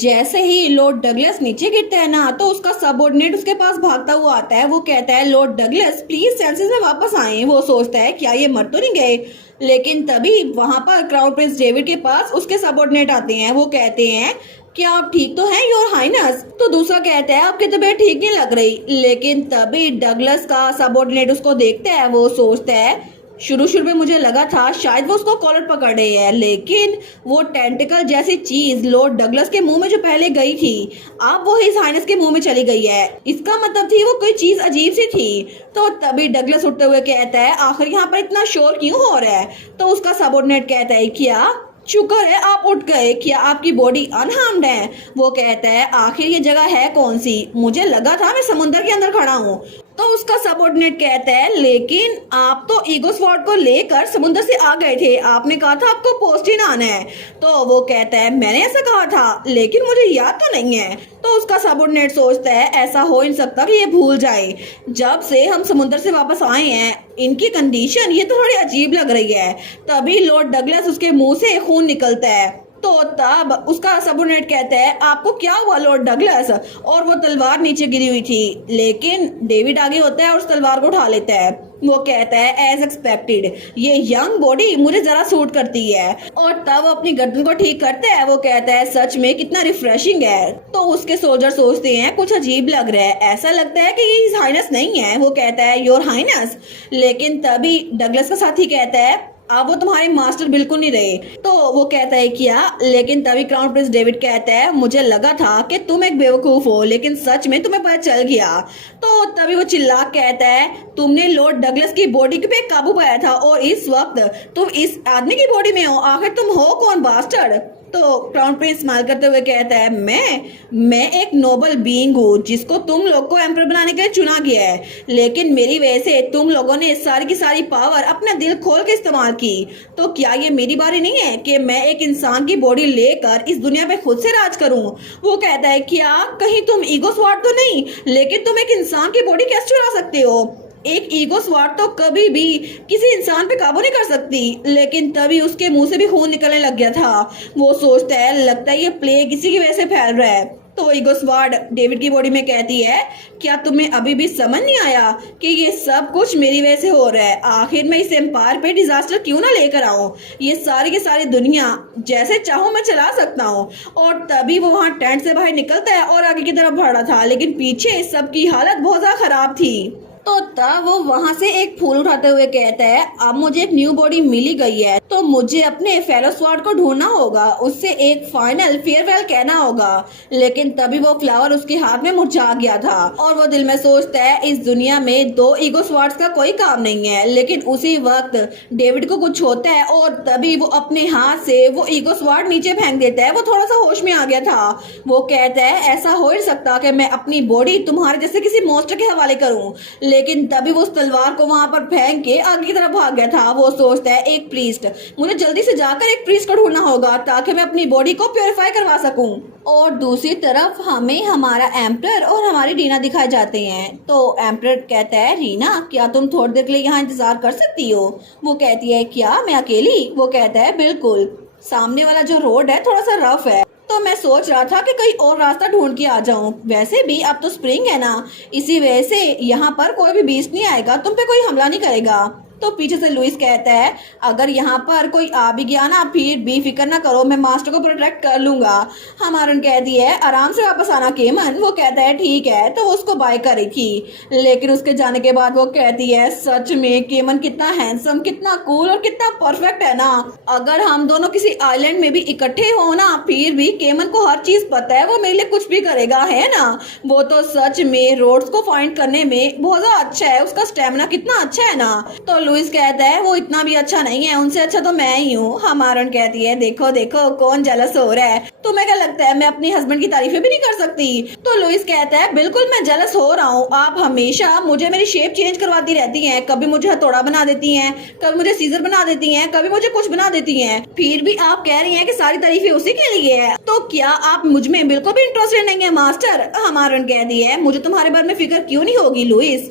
जैसे ही Lord Douglas नीचे गिरता है ना तो उसका सबऑर्डिनेट उसके पास भागता हुआ आता है। वो कहता है लॉर्ड डगलस प्लीज सेंसेस में वापस आए। वो सोचता है क्या ये मर तो नहीं गए, लेकिन तभी वहां पर क्राउन प्रिंस डेविड के पास उसके सबऑर्डिनेट आते हैं। वो कहते हैं क्या आप ठीक तो हैं योर हाइनस। तो दूसरा कहता है आपकी तबीयत ठीक नहीं लग रही, लेकिन तभी डगलस का सबऑर्डिनेट उसको देखता है। वो सोचता है शुरू में मुझे लगा था शायद वो उसको कॉलर पकड़ रही है, लेकिन वो टेंटिकल जैसी चीज लॉर्ड डगलस के मुंह में जो पहले गई थी अब वो हिज हाइनेस के मुंह में चली गई है। इसका मतलब थी वो कोई चीज अजीब सी थी। तो तभी डगलस उठते हुए कहता है आखिर यहाँ पर इतना शोर क्यों हो रहा है। तो उसका सबऑर्डिनेट कहता है क्या शुक्र है आप उठ गए, क्या आपकी बॉडी अनहार्म्ड है। वो कहता है आखिर ये जगह है कौन सी, मुझे लगा था मैं समुद्र के अंदर खड़ा हूँ। तो उसका सबऑर्डिनेट कहता है लेकिन आप तो ईगो स्वॉर्ड को लेकर समुद्र से आ गए थे, आपने कहा था आपको पोस्टिन आना है। तो वो कहता है मैंने ऐसा कहा था लेकिन मुझे याद तो नहीं है। तो उसका सबऑर्डिनेट सोचता है ऐसा हो नहीं सकता कि ये भूल जाए, जब से हम समुद्र से वापस आए हैं इनकी कंडीशन ये तो थोड़ी अजीब लग रही है। तभी लॉर्ड डगलस उसके मुंह से खून निकलता है। तो तब उसका सबऑर्डिनेट कहता है आपको क्या हुआ लॉर्ड डगलस, और वो तलवार नीचे गिरी हुई थी, लेकिन डेविड आगे होता है और उस तलवार को उठा लेता है। वो कहता है एज एक्सपेक्टेड ये यंग बॉडी मुझे जरा सूट करती है, और तब अपनी गर्दन को ठीक करता है। वो कहता है सच में कितना रिफ्रेशिंग है। तो उसके सोल्जर सोचते हैं कुछ अजीब लग रहा है, ऐसा लगता है कि ये हिज हाइनेस नहीं है। वो कहता है योर हाइनेस, लेकिन तभी डगलस का साथी कहता है अब वो तुम्हारे मास्टर बिल्कुल नहीं रहे। तो वो कहता है क्या, लेकिन तभी क्राउन प्रिंस डेविड कहता है मुझे लगा था कि तुम एक बेवकूफ हो, लेकिन सच में तुम्हें पता चल गया। तो तभी वो चिल्ला कहता है तुमने लॉर्ड डगलस की बॉडी पे काबू पाया था और इस वक्त तुम इस आदमी की बॉडी में हो, आखिर तुम हो कौन बास्टर्ड। तो क्राउन प्रिंस स्माइल करते हुए कहता है मैं एक नोबल बीइंग हूँ जिसको तुम लोग को एम्पर बनाने के लिए चुना गया है, लेकिन मेरी वजह से तुम लोगों ने सारी की सारी पावर अपना दिल खोल के इस्तेमाल की। तो क्या ये मेरी बारी नहीं है कि मैं एक इंसान की बॉडी लेकर इस दुनिया पे खुद से राज करूं। वो कहता है क्या कहीं तुम ईगो स्वार्थ तो नहीं, लेकिन तुम एक इंसान की बॉडी कैसे चुरा सकते हो। एक ईगो स्वार्थ तो कभी भी किसी इंसान पे काबू नहीं कर सकती। लेकिन तभी उसके मुंह से भी खून निकलने लग गया था। वो सोचता है लगता है ये प्लेग इसी की वजह से फैल रहा है। तो ईगो स्वार्ड डेविड की बॉडी में कहती है क्या तुम्हें अभी भी समझ नहीं आया कि ये सब कुछ मेरी वजह से हो रहा है, आखिर मैं इस एम्पायर पे डिजास्टर क्यों ना लेकर आऊं, ये सारी की सारी दुनिया जैसे चाहूं मैं चला सकता हूं। और तभी वो वहां टेंट से बाहर निकलता है और आगे की तरफ बढ़ रहा था, लेकिन पीछे सबकी हालत बहुत ज्यादा खराब थी। तो तब वो वहां से एक फूल उठाते हुए कहता है अब मुझे एक न्यू बॉडी मिली गई है, तो मुझे अपने फेलो स्वॉर्ड को ढूंढना होगा, उससे एक फाइनल फेयरवेल कहना होगा। लेकिन तभी वो फ्लावर उसके हाथ में मुरझा गया था और वो दिल में सोचता है इस दुनिया में दो ईगो स्वॉर्ड्स का कोई काम नहीं है। लेकिन उसी वक्त डेविड को कुछ होता है और तभी वो अपने हाथ से वो ईगो स्वॉर्ड नीचे फेंक देता है। वो थोड़ा सा होश में आ गया था। वो कहता है ऐसा हो ही सकता कि मैं अपनी बॉडी तुम्हारे जैसे किसी मॉन्स्टर के हवाले करूं। लेकिन तभी वो उस तलवार को वहां पर फेंक के आगे की तरफ भाग गया था। वो सोचता है एक प्रीस्ट, मुझे जल्दी से जाकर एक प्रीस्ट को ढूंढना होगा ताकि मैं अपनी बॉडी को प्योरीफाई करवा सकूं। और दूसरी तरफ हमें हमारा एम्पर और हमारी रीना दिखाए जाते हैं। तो एम्पर कहता है रीना क्या तुम थोड़ी देर के लिए यहाँ इंतजार कर सकती हो। वो कहती है क्या मैं अकेली। वो कहता है बिल्कुल, सामने वाला जो रोड है थोड़ा सा रफ है, तो मैं सोच रहा था कि कहीं और रास्ता ढूंढ के आ जाऊं। वैसे भी अब तो स्प्रिंग है ना, इसी वजह से यहाँ पर कोई भी बीस्ट नहीं आएगा, तुम पे कोई हमला नहीं करेगा। तो पीछे से लुइस कहता है अगर यहाँ पर कोई आ भी गया ना फिर भी फिक्र ना करो, मैं मास्टर को प्रोटेक्ट कर लूंगा। हमारन कहती है आराम से वापस आना केमन। वो कहता है ठीक है। तो वो उसको बाय करी थी, लेकिन उसके जाने के बाद वो कहती है सच में केमन कितना हैंडसम, कितना कूल और कितना परफेक्ट है ना। अगर हम दोनों किसी आइलैंड में भी इकट्ठे हो ना फिर भी केमन को हर चीज पता है, वो मेरे लिए कुछ भी करेगा, है ना। वो तो सच में रोड्स को फाइंड करने में बहुत ज्यादा अच्छा है, उसका स्टेमिना कितना अच्छा है ना। तो लुइस कहता है वो इतना भी अच्छा नहीं है, उनसे अच्छा तो मैं ही हूँ। हमारन कहती है देखो देखो कौन जेलस हो रहा है, तुम्हें क्या लगता है मैं अपने हस्बैंड की तारीफें भी नहीं कर सकती। तो लुइस कहता है बिल्कुल मैं जेलस हो रहा हूँ, आप हमेशा मुझे मेरी शेप चेंज करवाती रहती हैं, कभी मुझे हथौड़ा बना देती हैं, कभी मुझे सीजर बना देती हैं, कभी मुझे कुछ बना देती हैं, फिर भी आप कह रही हैं कि सारी तारीफें उसी के लिए है। तो क्या आप मुझ में बिल्कुल भी इंटरेस्टेड नहीं है मास्टर। हमारन कहती है मुझे तुम्हारे बारे में फिक्र क्यों नहीं होगी लुइस,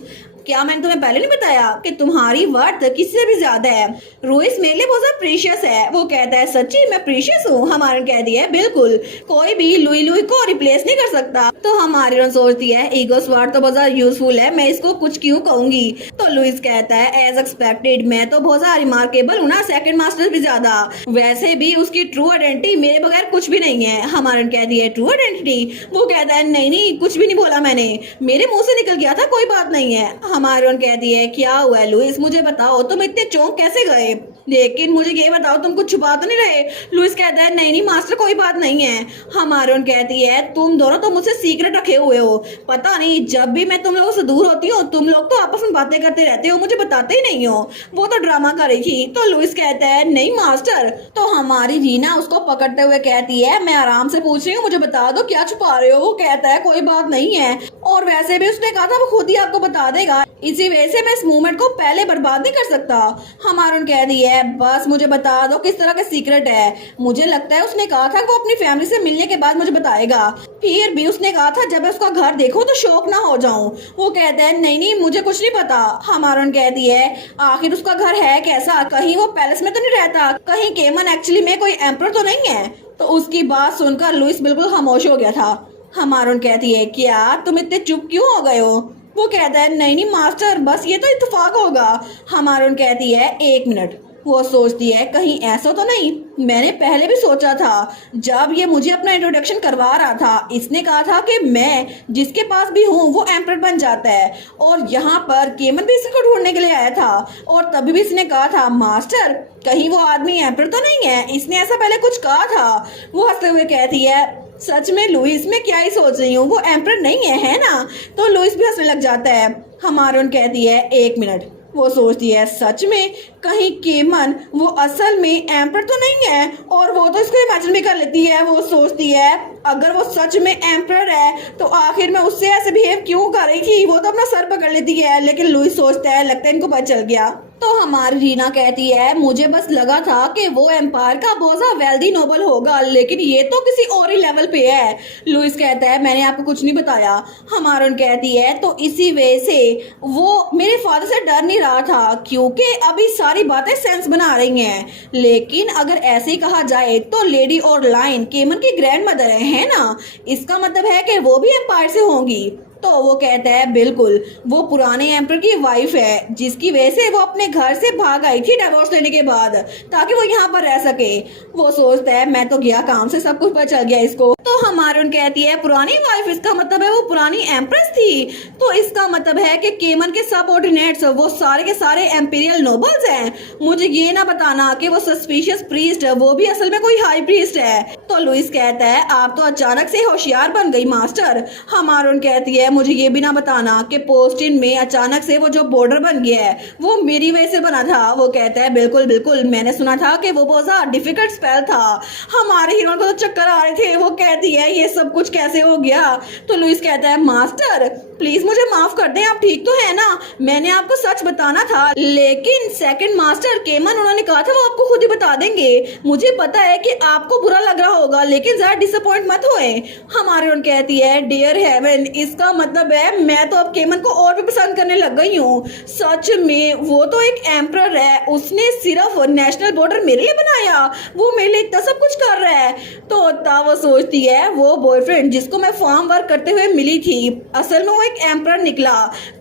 क्या मैंने तुम्हें पहले नहीं बताया कि तुम्हारी वर्थ किसी से भी ज्यादा है? लुइस मेरे लिए बहुत ज्यादा प्रीशियस है। वो कहता है सच्ची मैं प्रीशियस हूँ? हमारन कहती है बिल्कुल, कोई भी लुई लुई को रिप्लेस नहीं कर सकता। तो हमारी सोचती है ईगो स्वार्थ तो बहुत ज्यादा यूजफुल है, मैं इसको कुछ क्यों कहूंगी? तो लुइस कहता है एज एक्सपेक्टेड मैं तो बहुत ज्यादा रिमार्केबल हूँ ना, सेकंड मास्टर भी ज्यादा। वैसे भी उसकी ट्रू आइडेंटिटी मेरे बगैर कुछ भी नहीं है। हमारन कहती है ट्रू आइडेंटिटी? वो कहता है नहीं नहीं कुछ भी नहीं बोला मैंने, मेरे मुंह से निकल गया था, कोई बात नहीं है। हमारन कहती है क्या हुआ लुइस मुझे बताओ, तुम इतने चौंक कैसे गए? लेकिन मुझे ये बताओ तुम कुछ छुपा तो नहीं रहे? लुइस कहता है नहीं नहीं मास्टर कोई बात नहीं है। हमारन कहती है तुम दोनों तो मुझसे सीक्रेट रखे हुए हो, पता नहीं जब भी मैं तुम लोगों से दूर होती हूँ तुम लोग तो आपस में बातें करते रहते हो, मुझे बताते ही नहीं हो। वो तो ड्रामा कर रही थी। तो लुइस कहता है नहीं मास्टर। तो हमारी रीना उसको पकड़ते हुए कहती है मैं आराम से पूछ रही हूँ, मुझे बता दो क्या छुपा रहे हो? वो कहता है कोई बात नहीं है, और वैसे भी उसने कहा था वो खुद ही आपको बता देगा, इसी वजह से मैं इस मूवमेंट को पहले बर्बाद नहीं कर सकता। हमारन कहती है बस मुझे बता दो किस तरह का सीक्रेट है। मुझे लगता है उसने कहा था कि वो अपनी फैमिली से मिलने के बाद मुझे बताएगा, फिर भी उसने कहा था जब मैं उसका घर देखूं तो शौक ना हो जाऊं। वो कहता है नहीं नहीं मुझे कुछ नहीं पता। हमारन कहती है आखिर उसका घर है कैसा? कहीं वो पैलेस में तो नहीं रहता? कहीं केमन एक्चुअली में कोई एम्पर तो नहीं है? तो उसकी बात सुनकर लुइस बिल्कुल खामोश हो गया था। हमारन कहती है क्या तुम इतने चुप क्यों हो गए हो? वो कहता है नहीं नहीं मास्टर बस ये तो इत्तेफाक होगा। हमारन कहती है एक मिनट। वो सोचती है कहीं ऐसा तो नहीं, मैंने पहले भी सोचा था जब ये मुझे अपना इंट्रोडक्शन करवा रहा था, इसने कहा था कि मैं जिसके पास भी हूँ वो एम्पर बन जाता है, और यहाँ पर केमन भी इसको ढूंढने के लिए आया था और तभी भी इसने कहा था मास्टर कहीं वो आदमी एम्पर तो नहीं है, इसने ऐसा पहले कुछ कहा था। वो हंसते हुए कहती है सच में लुइस मैं क्या ही सोच रही हूँ, वो एम्पर नहीं है ना? तो लुइस भी हंसने लग जाता है। हमारन कहती है एक मिनट। वो सोचती है सच में कहीं केमन वो असल में एम्पर तो नहीं है, और वो तो इसको इमेजिन भी कर लेती है। वो सोचती है अगर वो सच में एम्पर है तो आखिर में उससे ऐसे बिहेव क्यों कर रही थी? वो तो अपना सर पकड़ लेती है। लेकिन लुइस सोचता है लगता है इनको पता चल गया। तो हमारी रीना कहती है मुझे बस लगा था कि वो एम्पायर का बहुत ज्यादा वेल्दी नोबल होगा, लेकिन ये तो किसी और ही लेवल पे है। लुइस कहता है मैंने आपको कुछ नहीं बताया। हमारन कहती है तो इसी वजह से वो मेरे फादर से डर नहीं रहा था, क्योंकि अभी सारी बातें सेंस बना रही हैं। लेकिन अगर ऐसे ही कहा जाए तो लेडी और लाइन केमन की ग्रैंड मदर है ना, इसका मतलब है कि वो भी एम्पायर से होंगी। तो वो कहता है बिल्कुल, वो पुराने एम्पर की वाइफ है जिसकी वजह से वो अपने घर से भाग आई थी डिवोर्स लेने के बाद, ताकि वो यहाँ पर रह सके। वो सोचता है मैं तो गया काम से सब कुछ पता चल गया इसको। तो हमारन कहती है पुरानी वाइफ, इसका मतलब है वो पुरानी एम्प्रेस थी। तो इसका मतलब है कि केमन के सबऑर्डिनेट्स वो सारे के सारे एम्पीरियल नोबल्स हैं। मुझे ये ना बताना कि वो सस्पिशियस प्रीस्ट वो भी असल में कोई हाई प्रीस्ट है। तो लुइस कहता है आप तो अचानक से होशियार बन गई मास्टर। हमारन कहती है मुझे ये भी ना बताना कि पोस्टिन में अचानक से वो जो बॉर्डर बन गया है वो मेरी वजह से बना था। वो कहता है बिल्कुल बिल्कुल, मैंने सुना था कि वो बहुत ज्यादा डिफिकल्ट स्पेल था। हमारे हीरो को तो चक्कर आ रहे थे। वो कहती है ये सब कुछ कैसे हो गया? तो लुइस कहता है मास्टर प्लीज मुझे माफ कर दें, आप ठीक तो है ना? मैंने आपको सच बताना था, लेकिन सेकंड मास्टर केमन उन्होंने कहा था वो आपको खुद ही बता देंगे। मुझे पता है कि आपको बुरा लग रहा होगा, लेकिन जरा डिसअपॉइंट मत होए। हमारे उन कहती है डियर हेवन, इसका मतलब है मैं तो अब केमन को और भी पसंद करने लग गई हूँ। सच में वो तो एक एम्परर है, उसने सिर्फ नेशनल बॉर्डर मेरे लिए बनाया, वो मेरे लिए इतना सब कुछ कर रहा है। तो तब वो सोचती है वो बॉयफ्रेंड जिसको मैं फार्म वर्क करते हुए मिली थी असल में वो एक एम्परर निकला,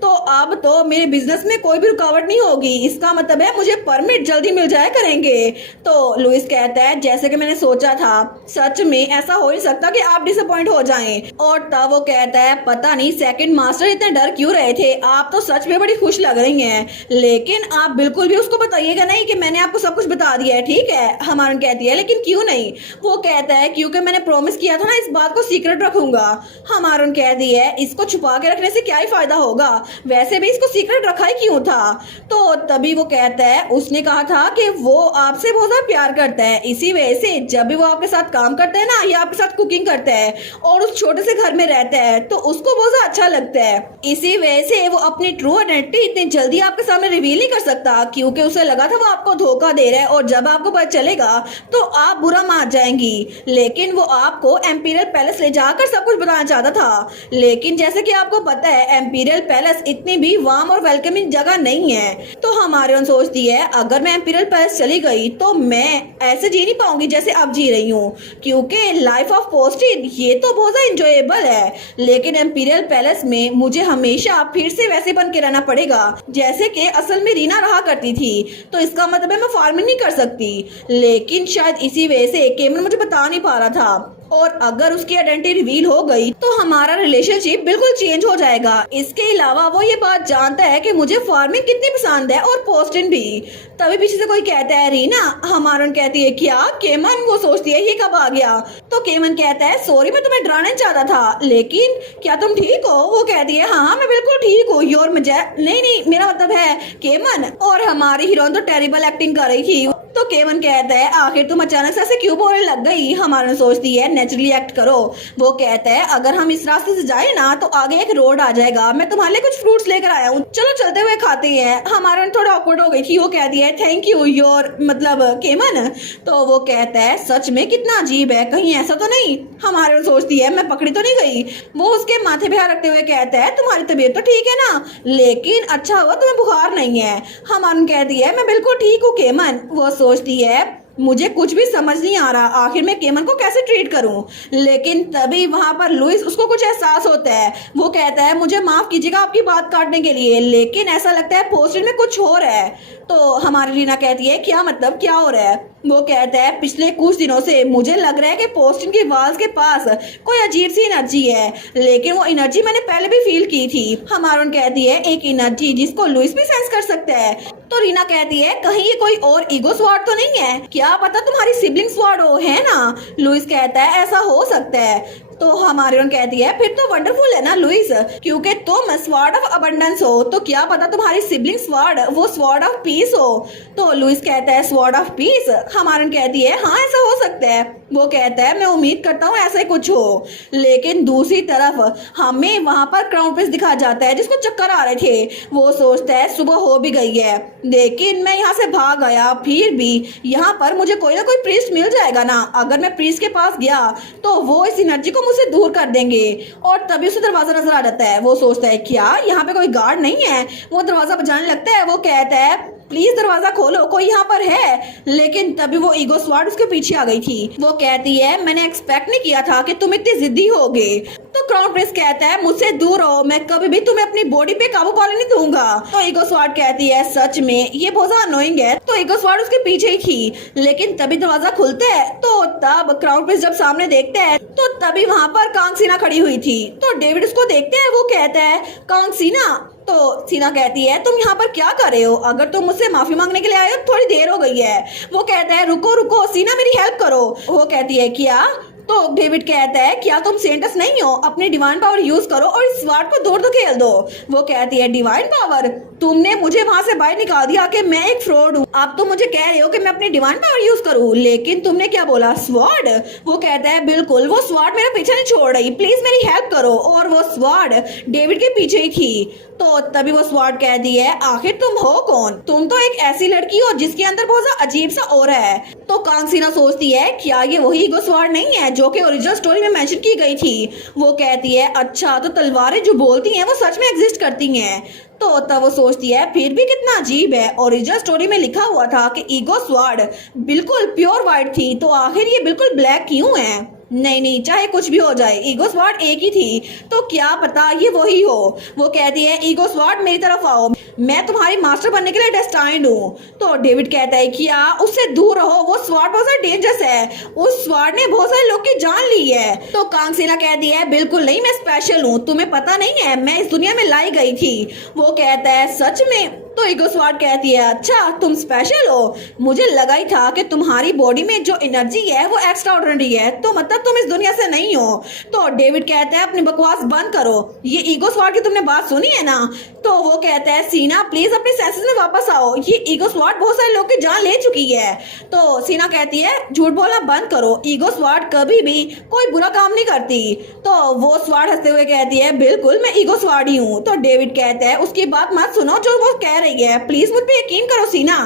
तो अब तो मेरे बिजनेस में कोई भी रुकावट नहीं होगी। इसका मतलब है मुझे परमिट जल्दी मिल जाया करेंगे। तो लुइस कहता है जैसे कि मैंने सोचा था, सच में ऐसा हो ही सकता कि आप डिसअपॉइंट हो जाएं। और तब वो कहता है पता नहीं सेकंड मास्टर इतने डर क्यों रहे थे, आप तो सच में बड़ी खुश लग रही हैं, लेकिन आप बिल्कुल भी उसको बताइएगा नहीं कि मैंने आपको सब कुछ बता दिया है, ठीक है? हमारन कहती है लेकिन क्यों नहीं? वो कहता है क्योंकि मैंने प्रॉमिस किया था ना इस बात को सीक्रेट रखूंगा। हमारन कहती है इसको छुपा के रखने से क्या ही फायदा होगा, वैसे भी इसको सीक्रेट रखा ही क्यों था? तो तभी वो कहता है उसने कहा था कि वो आपसे बहुत ज्यादा प्यार करता है, इसी वजह से जब भी वो आपके साथ काम करता है ना या आपके साथ कुकिंग करता है और उस छोटे से घर में रहता है तो उसको बहुत ज्यादा अच्छा लगता है। इसी वजह से वो अपनी ट्रू आइडेंटिटी इतनी जल्दी आपके सामने रिवील नहीं कर सकता, क्योंकि उसे लगा था वो आपको धोखा दे रहा है और जब आपको पता चलेगा तो आप बुरा मान जाएंगी। लेकिन वो आपको एम्पीरियल पैलेस ले जाकर सब कुछ बताना चाहता था, लेकिन जैसे कि आपको पता है एम्पीरियल पैलेस इतनी भी वार्म और वेलकमिंग जगह नहीं है। तो हमारे सोचती है अगर मैं एम्पीरियल पैलेस चली गई तो मैं ऐसे जी नहीं पाऊंगी जैसे अब जी रही हूँ, क्योंकि लाइफ ऑफ पोस्टिन ये तो बहुत इंजॉयबल है, लेकिन एम्पीरियल पैलेस में मुझे हमेशा फिर से वैसे बन के रहना पड़ेगा जैसे कि असल में रीना रहा करती थी। तो इसका मतलब है मैं फार्मिंग नहीं कर सकती, लेकिन शायद इसी वजह से केमन मुझे बता नहीं पा रहा था, और अगर उसकी आइडेंटिटी रिवील हो गई तो हमारा रिलेशनशिप बिल्कुल चेंज हो जाएगा। इसके अलावा वो ये बात जानता है कि मुझे फार्मिंग कितनी पसंद है और पोस्टिन भी। तभी पीछे से कोई कहता है रीना, हमारन कहती है क्या केमन? वो सोचती है ये कब आ गया? तो केमन कहता है सॉरी मैं तुम्हें डराना चाहता था, लेकिन क्या तुम ठीक हो? वो कहती है हाँ मैं बिल्कुल ठीक हूँ। योर मजा नहीं मेरा मतलब है केमन। और हमारी हीरोइन तो टेरिबल एक्टिंग कर रही थी। तो केमन कहता है आखिर तुम अचानक से ऐसे क्यों बोलने लग गई? हमारन सोचती है नेचुरली एक्ट करो। वो कहता है अगर हम इस रास्ते से जाए ना तो आगे एक रोड आ जाएगा, मैं तुम्हारे लिए कुछ फ्रूट्स लेकर आया हूँ, चलो चलते हुए खाते हैं। हमारन थोड़ा ऑकवर्ड हो गई थी। वो कहती है थैंक यू योर मतलब केमन। तो वो कहता है सच में कितना अजीब है, कहीं ऐसा तो नहीं? हमारन सोचती है मैं पकड़ी तो नहीं गई। वो उसके माथे पे हाथ रखते हुए कहता है तुम्हारी तबीयत तो ठीक है ना, लेकिन अच्छा हुआ तुम्हें बुखार नहीं है। हमारन कहती है मैं बिल्कुल ठीक हूँ केमन। वो सोचती है मुझे कुछ भी समझ नहीं आ रहा आखिर मैं केमन को कैसे ट्रीट करूं। लेकिन तभी वहां पर लुइस उसको कुछ एहसास होता है। वो कहता है मुझे माफ कीजिएगा आपकी बात काटने के लिए, लेकिन ऐसा लगता है पोस्टिन में कुछ हो रहा है। तो हमारी रीना कहती है क्या मतलब क्या हो रहा है? वो कहता है पिछले कुछ दिनों से मुझे लग रहा है कि पोस्टिन की वाल्स के पास कोई अजीब सी एनर्जी है, लेकिन वो एनर्जी मैंने पहले भी फील की थी। हमारन कहती है एक एनर्जी जिसको लुइस भी सेंस कर सकता है। तो रीना कहती है कहीं ये कोई और ईगो स्वॉर्ड तो नहीं है? क्या पता तुम्हारी सिबलिंग स्वॉर्ड हो, है ना? लुइस कहता है ऐसा हो सकता है। तो हमारी कहती है फिर तो वंडरफुल है ना लुइस, क्योंकि तुम स्वॉर्ड ऑफ अबंडेंस हो, तो क्या पता तुम्हारी सिबलिंग स्वॉर्ड वो स्वॉर्ड ऑफ पीस हो। तो लुइस कहता है स्वॉर्ड ऑफ पीस? हमारी कहती है हाँ ऐसा हो सकता है। वो कहता है मैं उम्मीद करता हूँ ऐसा ही कुछ हो। लेकिन दूसरी तरफ हमें वहां पर क्राउन प्रिंस दिखा जाता है जिसको चक्कर आ रहे थे। वो सोचता है सुबह हो भी गई है, लेकिन मैं यहाँ से भाग गया, फिर भी यहाँ पर मुझे कोई ना कोई प्रीस्ट मिल जाएगा ना। अगर मैं प्रीस्ट के पास गया तो वो इस एनर्जी को मुझसे दूर कर देंगे। और तभी उसे दरवाजा नजर आ जाता है। वो सोचता है क्या यहाँ पे कोई गार्ड नहीं है? वो दरवाजा बजाने लगता है। वो कहता है प्लीज दरवाजा खोलो, कोई यहाँ पर है। लेकिन तभी वो ईगो स्वॉर्ड उसके पीछे आ गई थी। वो कहती है मैंने एक्सपेक्ट नहीं किया था कि तुम इतने जिद्दी होगे। तो क्राउन प्रिंस कहता है मुझसे दूर हो, मैं कभी भी तुम्हें अपनी बॉडी पे काबू पाने नहीं दूंगा। तो ईगो स्वॉर्ड कहती है सच में ये बहुत अनोइंग है। तो ईगो स्वॉर्ड उसके पीछे ही थी। लेकिन तभी दरवाजा खुलता है। तो तब क्राउन प्रिंस जब सामने देखते हैं तो तभी वहाँ पर कांग सीना खड़ी हुई थी। तो डेविड उसको देखते हैं। वो कहता है कांग सीना। तो सीना कहती है तुम यहाँ पर क्या कर रहे हो? अगर तुम मुझसे माफी मांगने के लिए आए हो थोड़ी देर हो गई है। वो कहता है रुको रुको सीना मेरी हेल्प करो। वो कहती है क्या? तो डेविड कहता है क्या तुम सेंटस नहीं हो? अपनी डिवाइन पावर यूज करो और इस स्वार्ड को दूर धकेल दो। वो कहती है डिवाइन पावर? तुमने मुझे वहां से बाहर निकाल दिया कि मैं एक फ्रॉड हूँ, अब तुम मुझे कह रहे हो कि मैं अपनी डिवाइन पावर यूज करूँ, लेकिन तुमने क्या बोला स्वॉर्ड? वो कहता है बिल्कुल वो स्वॉर्ड मेरा पीछे नहीं छोड़ रही, प्लीज मेरी हेल्प करो। और वो स्वॉर्ड डेविड के पीछे ही थी। तो तभी वो स्वॉर्ड कहती है आखिर तुम हो कौन? तुम तो एक ऐसी लड़की हो जिसके अंदर बहुत अजीब सा ऑरा है। तो कांग सीना सोचती है क्या ये वही ईगो स्वॉर्ड नहीं है जो कि ओरिजिनल स्टोरी में मेंशन की गई थी? वो कहती है अच्छा तो तलवारें जो बोलती हैं वो सच में एग्जिस्ट करती हैं। तो तब वो सोचती है फिर भी कितना अजीब है, ओरिजिनल स्टोरी में लिखा हुआ था कि ईगो स्वॉर्ड बिल्कुल प्योर व्हाइट थी, तो आखिर ये बिल्कुल ब्लैक क्यों है? नहीं चाहे कुछ भी हो जाए ईगो स्वॉर्ड एक ही थी, तो क्या पता ये वही हो। वो कहती है ईगो स्वॉर्ड मेरी तरफ आओ, मैं तुम्हारी मास्टर बनने के लिए डेस्टाइन्ड हूँ। तो डेविड कहता है क्या उससे दूर रहो, वो स्वॉर्ड बहुत सारा डेंजरस है, उस स्वॉर्ड ने बहुत सारे लोग की जान ली है। तो कांग सीना कहती है बिल्कुल नहीं मैं स्पेशल हूँ, तुम्हें पता नहीं है मैं इस दुनिया में लाई गई थी। वो कहता है सच में? तो ईगो स्वॉर्ड कहती है अच्छा तुम स्पेशल हो, मुझे लगा ही था कि तुम्हारी बॉडी में जो एनर्जी है वो एक्स्ट्रा ऑर्डिनरी है, तो मतलब तुम इस दुनिया से नहीं हो। तो डेविड कहता है अपनी बकवास बंद करो, ये ईगो स्वॉर्ड की तुमने बात सुनी है ना? तो वो कहता है सीना प्लीज अपने सेंसेस में वापस आओ, ये ईगो स्वॉर्ड बहुत सारे लोग की जान ले चुकी है। तो सीना कहती है झूठ बोलना बंद करो, ईगो स्वॉर्ड कभी भी कोई बुरा काम नहीं करती। तो वो स्वॉर्ड हंसते हुए कहती है बिल्कुल मैं ईगो स्वॉर्ड ही हूँ। तो डेविड कहता है उसकी बात मत सुनो जो वो कह रही है, प्लीज मुझ पे यकीन करो सीना।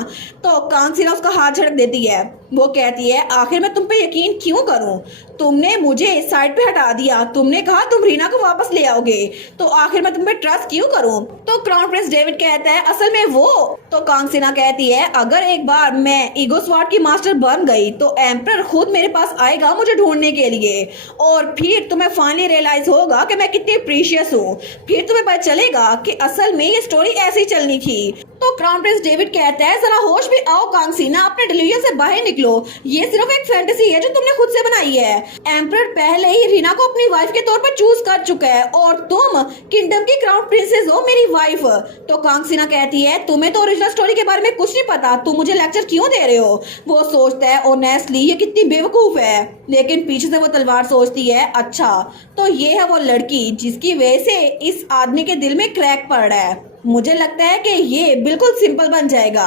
तो कांग सीना उसका हाथ झटक देती है। वो कहती है आखिर मैं तुम पे यकीन क्यों करूं? तुमने मुझे साइड पे हटा दिया, तुमने कहा तुम रीना को वापस ले आओगे, तो आखिर मैं तुम पे ट्रस्ट क्यों करूं? तो क्राउन प्रिंस डेविड कहता है असल में वो। तो कांग सिना कहती है अगर एक बार मैं ईगो स्वॉर्ड की मास्टर बन गई तो एम्परर खुद मेरे पास आएगा मुझे ढूंढने के लिए, और फिर तुम्हें फाइनली रियलाइज होगा कि मैं कितनी प्रीशियस हूँ। फिर तुम्हें पता चलेगा कि असल में ये स्टोरी ऐसे ही चलनी थी। तो क्राउन प्रिंस डेविड कहता है जरा होश में आओ कांग सिना, अपने डिल्यूजन से बाहर निकलो, ये सिर्फ एक फैंटेसी है जो तुमने खुद से बनाई है। एम्परर पहले ही रीना को अपनी वाइफ के तौर पर चूज कर चुका है और तुम किंगडम की क्राउन प्रिंसेस हो, मेरी वाइफ। तो कांग सिना कहती है तुम्हें तो ओरिजिनल स्टोरी के बारे में कुछ नहीं पता, तुम मुझे लेक्चर क्यों दे रहे हो? वो सोचता है ऑनेस्टली ये कितनी बेवकूफ है, लेकिन पीछे से वो तलवार सोचती है अच्छा तो ये है वो लड़की जिसकी वजह से इस आदमी के दिल में क्रैक पड़ रहा है, मुझे लगता है कि ये बिल्कुल सिंपल बन जाएगा।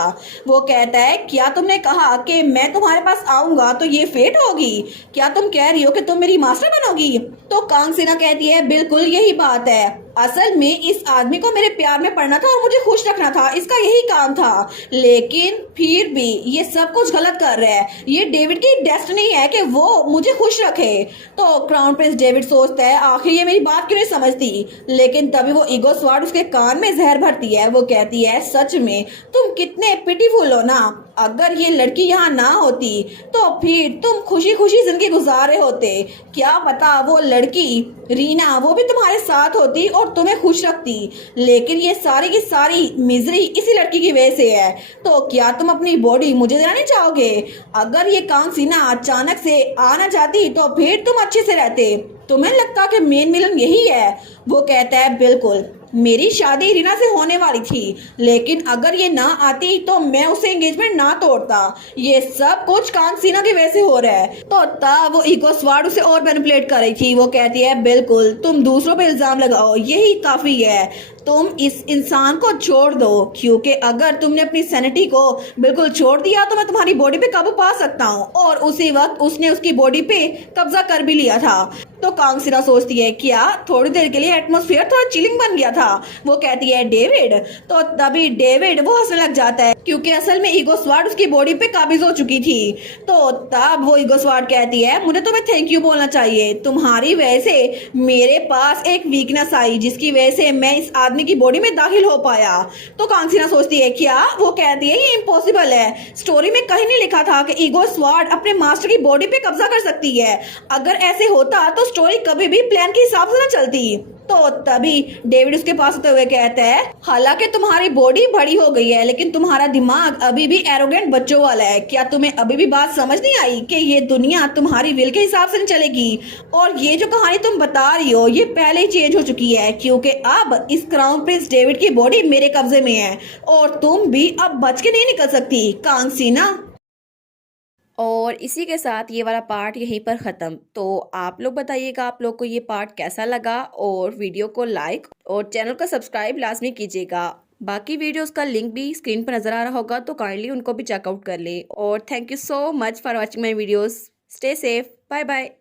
वो कहता है क्या तुमने कहा कि मैं तुम्हारे पास आऊंगा तो ये फेट होगी? क्या तुम कह रही हो कि तुम मेरी मास्टर बनोगी? तो कांग सिना कहती है बिल्कुल यही बात है, असल में इस आदमी को मेरे प्यार में पड़ना था और मुझे खुश रखना था, इसका यही काम था, लेकिन फिर भी ये सब कुछ गलत कर रहा है, ये डेविड की डेस्टिनी है कि वो मुझे खुश रखे। तो क्राउन प्रिंस डेविड सोचता है आखिर ये मेरी बात क्यों नहीं समझती, लेकिन तभी वो ईगो स्वॉर्ड उसके कान में जहर भरती है। वो कहती है सच में तुम कितने पिटीफुल हो ना, अगर ये लड़की यहाँ ना होती तो फिर तुम खुशी खुशी जिंदगी गुजार रहे होते, क्या पता वो लड़की रीना वो भी तुम्हारे साथ होती और तुम्हें खुश रखती, लेकिन ये सारी की सारी मिजरी इसी लड़की की वजह से है। तो क्या तुम अपनी बॉडी मुझे देना नहीं चाहोगे? अगर ये कांग सिना अचानक से आना चाहती तो फिर तुम अच्छे से रहते, तुम्हें लगता कि मेन विलन यही है? वो कहता है बिल्कुल, मेरी शादी रीना से होने वाली थी, लेकिन अगर ये ना आती तो मैं उसे एंगेजमेंट ना तोड़ता, ये सब कुछ कांग सिना की वजह से हो रहा है। तो तब वो ईगो स्वॉर्ड उसे और मैनिपुलेट कर रही थी। वो कहती है बिल्कुल तुम दूसरों पे इल्जाम लगाओ, यही काफी है, तुम इस इंसान को छोड़ दो, क्योंकि अगर तुमने अपनी सैनिटी को बिल्कुल छोड़ दिया तो मैं तुम्हारी बॉडी पे काबू पा सकता हूँ, और उसी वक्त उसने उसकी बॉडी पे कब्जा कर भी लिया था। तो कांग सिना सोचती है क्या थोड़ी देर के लिए एटमॉस्फेयर थोड़ा चिलिंग बन गया था? वो कहती है डेविड, तो तभी डेविड वो हंसने लग जाता है क्योंकि असल में ईगो स्वॉर्ड उसकी बॉडी पे काबिज हो चुकी थी। तो तब वो ईगो स्वॉर्ड कहती है मुझे तुम्हें थैंक यू बोलना चाहिए, तुम्हारी वजह से मेरे पास एक वीकनेस आई जिसकी वजह से मैं इस आदमी की बॉडी में दाखिल हो पाया। तो कांग सिना सोचती है क्या? वो कहती है ये इम्पॉसिबल है, स्टोरी में कहीं नहीं लिखा था कि ईगो स्वॉर्ड अपने मास्टर की बॉडी पे कब्जा कर सकती है, अगर ऐसे होता तो स्टोरी कभी भी प्लान के हिसाब से ना चलती। तो तभी डेविड उसके पास होते हुए कहता है हालांकि तुम्हारी बॉडी बड़ी हो गई है लेकिन तुम्हारा दिमाग अभी भी एरोगेंट बच्चों वाला है, क्या तुम्हें अभी भी बात समझ नहीं आई कि ये दुनिया तुम्हारी विल के हिसाब से नहीं चलेगी? और ये जो कहानी तुम बता रही हो ये पहले ही चेंज हो चुकी है, क्योंकि अब इस क्राउन प्रिंस डेविड की बॉडी मेरे कब्जे में है और तुम भी अब बच के नहीं निकल सकती, कांग सिना। और इसी के साथ ये वाला पार्ट यहीं पर ख़त्म। तो आप लोग बताइएगा आप लोग को ये पार्ट कैसा लगा, और वीडियो को लाइक और चैनल को सब्सक्राइब लाजमी कीजिएगा। बाकी वीडियोस का लिंक भी स्क्रीन पर नज़र आ रहा होगा, तो काइंडली उनको भी चेकआउट कर लें। और thank you so much for watching my videos. Stay safe, bye bye.